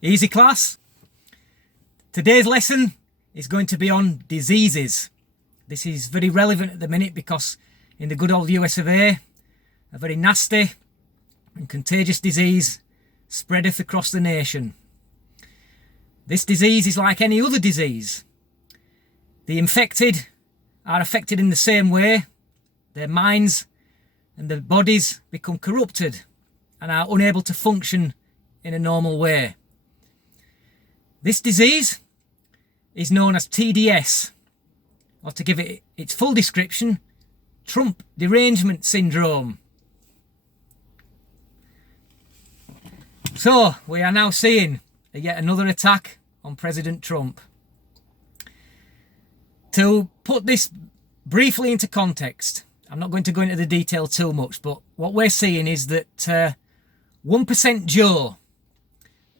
Easy class. Today's lesson is going to be on diseases. This is very relevant at the minute because in the good old US of A, a very nasty and contagious disease spreadeth across the nation. This disease is like any other disease. The infected are affected in the same way. Their minds and their bodies become corrupted and are unable to function in a normal way. This disease is known as TDS, or to give it its full description, Trump derangement syndrome. So, we are now seeing yet another attack on President Trump. To put this briefly into context, I'm not going to go into the detail too much, but what we're seeing is that 1% Joe,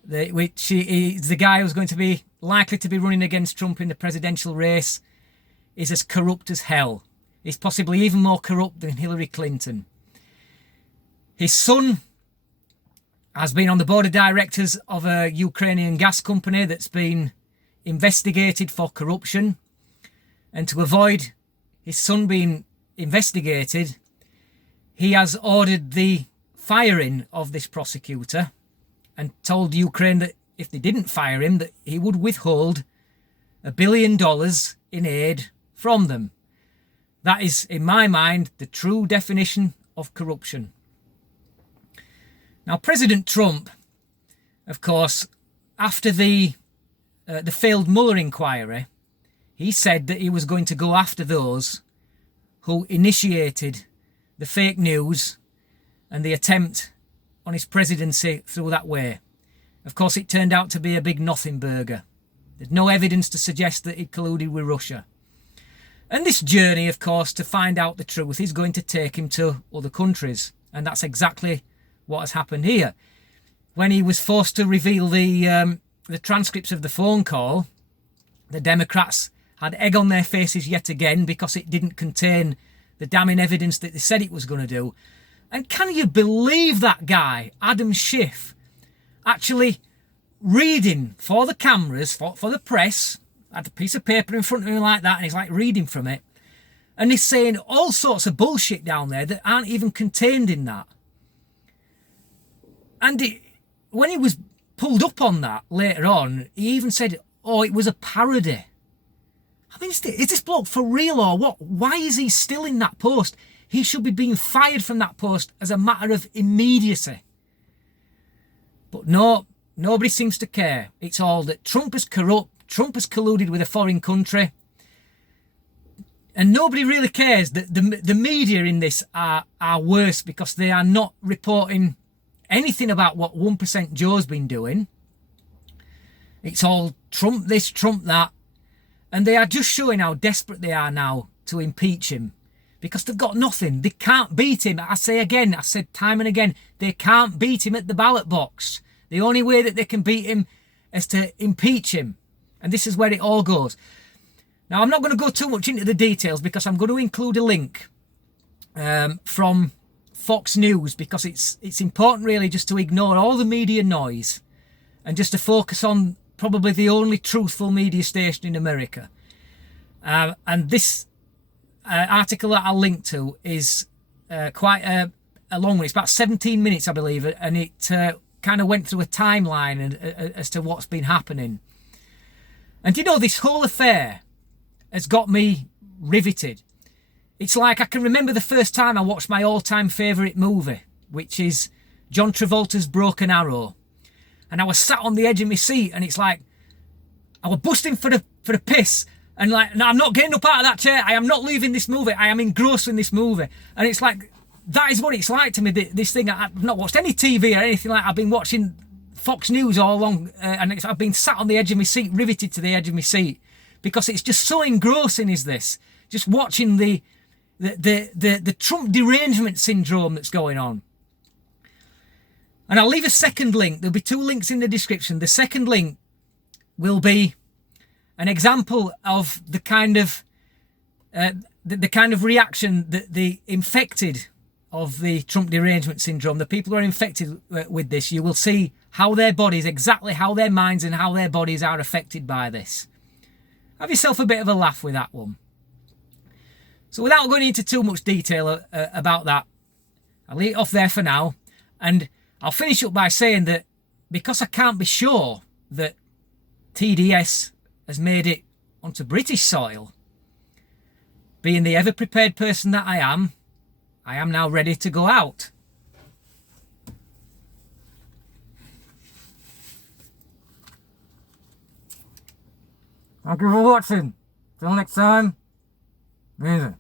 which is the guy who's going to be likely to be running against Trump in the presidential race, is as corrupt as hell. He's possibly even more corrupt than Hillary Clinton. His son has been on the board of directors of a Ukrainian gas company that's been investigated for corruption. And to avoid his son being investigated, he has ordered the firing of this prosecutor and told Ukraine that if they didn't fire him, that he would withhold $1 billion in aid from them. That is, in my mind, the true definition of corruption. Now, President Trump, of course, after the failed Mueller inquiry, he said that he was going to go after those who initiated the fake news and the attempt on his presidency through that way. Of course, it turned out to be a big nothing burger. There's no evidence to suggest that he colluded with Russia. And this journey, of course, to find out the truth is going to take him to other countries. And that's exactly what has happened here. When he was forced to reveal the transcripts of the phone call, the Democrats had egg on their faces yet again because it didn't contain the damning evidence that they said it was going to do. And can you believe that guy, Adam Schiff, actually reading for the cameras, for the press, had a piece of paper in front of him like that, and he's like reading from it. And he's saying all sorts of bullshit down there that aren't even contained in that. And when he was pulled up on that later on, he even said, oh, it was a parody. I mean, is this bloke for real or what? Why is he still in that post? He should be being fired from that post as a matter of immediacy. But no, nobody seems to care. It's all that Trump is corrupt, Trump has colluded with a foreign country, and nobody really cares. That the media in this are worse because they are not reporting anything about what 1% Joe's been doing. It's all Trump this, Trump that. And they are just showing how desperate they are now to impeach him because they've got nothing. They can't beat him. I said time and again, they can't beat him at the ballot box. The only way that they can beat him is to impeach him. And this is where it all goes. Now, I'm not going to go too much into the details because I'm going to include a link from Fox News because it's important really just to ignore all the media noise and just to focus on probably the only truthful media station in America. And this article that I'll link to is quite a long one. It's about 17 minutes, I believe, and it kind of went through a timeline as to what's been happening. And you know, this whole affair has got me riveted. It's like I can remember the first time I watched my all-time favourite movie, which is John Travolta's Broken Arrow. And I was sat on the edge of my seat, and it's like I was busting for the piss, and like, no, I'm not getting up out of that chair. I am not leaving this movie. I am engrossed in this movie, and it's like that is what it's like to me. This thing, I've not watched any TV or anything like. I've been watching Fox News all along, and I've been sat on the edge of my seat, riveted to the edge of my seat, because it's just so engrossing. Is this just watching the Trump derangement syndrome that's going on? And I'll leave a second link. There'll be 2 links in the description. The second link will be an example of the kind of reaction that the infected of the Trump derangement syndrome, the people who are infected with this, you will see how their bodies, exactly how their minds and how their bodies are affected by this. Have yourself a bit of a laugh with that one. So without going into too much detail about that, I'll leave it off there for now. And I'll finish up by saying that because I can't be sure that TDS has made it onto British soil, being the ever-prepared person that I am now ready to go out. Thank you for watching. Till next time, Amazing.